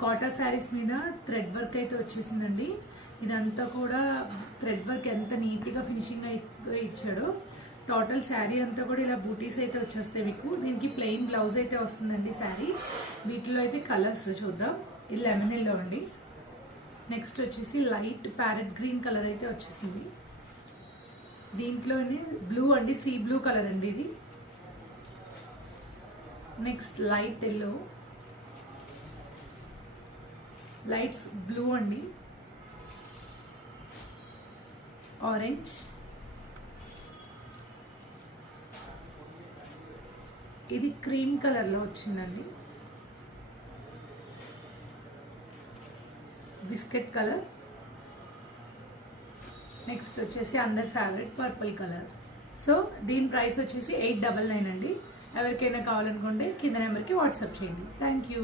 కాటా శారీస్ మీద thread work అయితే వచ్చేసిందండి. ఇదంతా కూడా థ్రెడ్ వర్క్ ఎంత నీట్గా ఫినిషింగ్ అయితే ఇచ్చాడో. టోటల్ శారీ అంతా కూడా ఇలా బూటీస్ అయితే వచ్చేస్తాయి మీకు. దీనికి ప్లెయిన్ బ్లౌజ్ అయితే వస్తుందండి శారీ. వీటిలో అయితే కలర్స్ చూద్దాం. ఇది లెమన్ ఎల్లో అండి. నెక్స్ట్ వచ్చేసి లైట్ ప్యారెట్ గ్రీన్ కలర్ అయితే వచ్చేసింది. దీంట్లోనే బ్లూ అండి, సీ బ్లూ కలర్ అండి ఇది. Next light yellow, lights blue అండి, ఆరెంజ్, ఇది క్రీమ్ కలర్లో వచ్చిందండి, బిస్కెట్ కలర్. నెక్స్ట్ వచ్చేసి అందరి ఫేవరెట్ పర్పుల్ కలర్. సో దీని ప్రైస్ వచ్చేసి 899 అండి. ఎవరికైనా కావాలనుకుంటే కింద నెంబర్కి వాట్సాప్ చేయండి. Thank you.